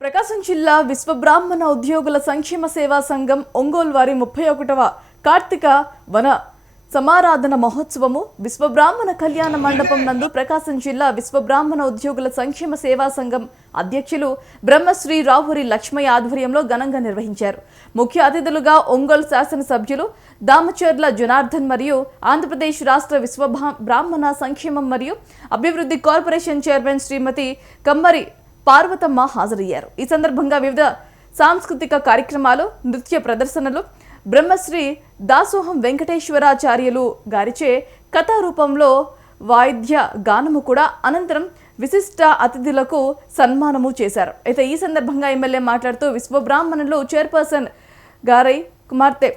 ప్రకాశం జిల్లా విశ్వబ్రాహ్మణ ఉద్యోగుల సంక్షేమ సేవా సంఘం ఒంగోలు వారి ముప్పై ఒకటవ కార్తీక వన సమారాధన మహోత్సవము విశ్వబ్రాహ్మణ కళ్యాణ మండపం నందు ప్రకాశం జిల్లా విశ్వబ్రాహ్మణ ఉద్యోగుల సంక్షేమ సేవా సంఘం అధ్యక్షులు బ్రహ్మశ్రీ రాహురి లక్ష్మయ్య ఆధ్వర్యంలో ఘనంగా నిర్వహించారు. ముఖ్య అతిథులుగా ఒంగోలు శాసనసభ్యులు దామచర్ల జనార్దన్ మరియు ఆంధ్రప్రదేశ్ రాష్ట్ర విశ్వ బ్రాహ్మణ సంక్షేమం మరియు అభివృద్ధి కార్పొరేషన్ చైర్మన్ శ్రీమతి కమ్మరి పార్వతమ్మ హాజరయ్యారు. ఈ సందర్భంగా వివిధ సాంస్కృతిక కార్యక్రమాలు నృత్య ప్రదర్శనలు బ్రహ్మశ్రీ దాసోహం వెంకటేశ్వరాచార్యులు గారిచే కథారూపంలో వాయిద్య గానము కూడా అనంతరం విశిష్ట అతిథులకు సన్మానము చేశారు. అయితే ఈ సందర్భంగా ఎమ్మెల్యే మాట్లాడుతూ విశ్వబ్రాహ్మణులు చైర్పర్సన్ గారై కుమార్తె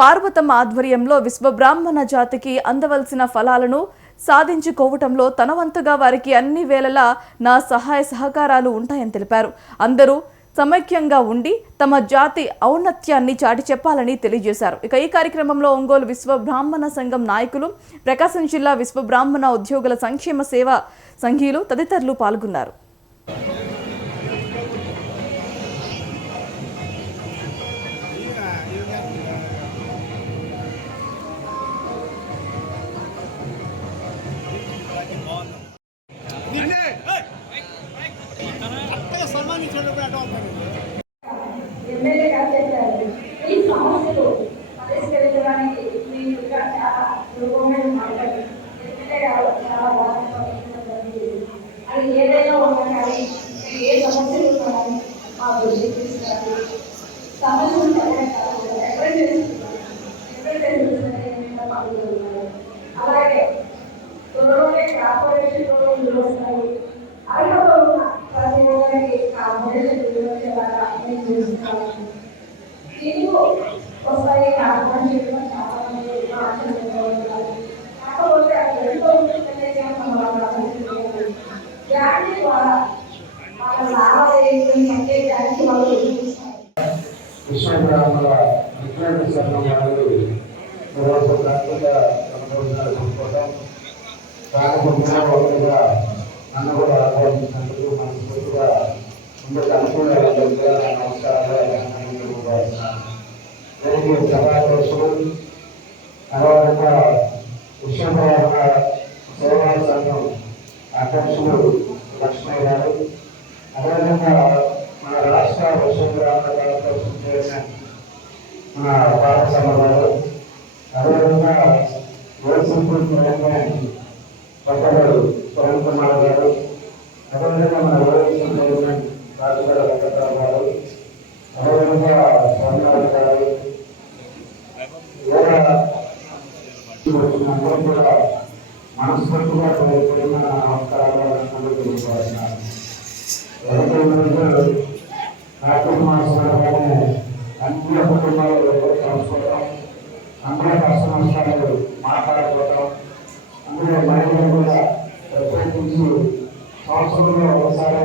పార్వతమ్మ ఆధ్వర్యంలో విశ్వబ్రాహ్మణ జాతికి అందవలసిన ఫలాలను సాధించుకోవటంలో తన వంతుగా వారికి అన్ని వేళలా నా సహాయ సహకారాలు ఉంటాయని తెలిపారు. అందరూ సమైక్యంగా ఉండి తమ జాతి ఔన్నత్యాన్ని చాటి చెప్పాలని తెలియజేశారు. ఇక ఈ కార్యక్రమంలో ఒంగోలు విశ్వబ్రాహ్మణ సంఘం నాయకులు ప్రకాశం జిల్లా విశ్వబ్రాహ్మణ ఉద్యోగుల సంక్షేమ సేవ సంఘీయులు తదితరులు పాల్గొన్నారు. একটা লোক একটা অল্প లావాదేవీలను తగ్గేదానికి విజ్ఞాన సంఘం వాళ్ళు ఈరోజు కార్తీక సంబోధనలు చెప్పుకోవడం కాకపోతే నన్ను కూడా ఆహ్వానించినందుకు మనస్ఫూర్తిగా ముందుకు అనుకూలంగా నమస్కారాలు సభాధ్యక్షులు విశ్వబ్రాహ్మణ సేవా సంఘం అధ్యక్షులు లక్ష్మయ్య గారు అదేవిధంగా మన రాష్ట్ర విశ్వబ్రాహ్మణ కార్పొరేషన్ చేసిన మన పాఠశాల గారు అదేవిధంగా వైసీపీ కొత్తగారు కిరణ్ కుమార్ గారు అదేవిధంగా మన వైసీపీ చైర్మన్ రాజగడ వెంకటరావు గారు అదేవిధంగా స్వామినాథ్ గారు కూడా వచ్చిన అందరూ కూడా మనస్ఫూర్తిగా నమస్కారాలు అన్ని కుటుంబాలు కలుసుకోవడం అందరూ కష్ట నష్టాలు మాట్లాడుకోవడం అందులో మహిళలు కూడా ప్రత్యేకించి సంవత్సరంలో ఒకసారి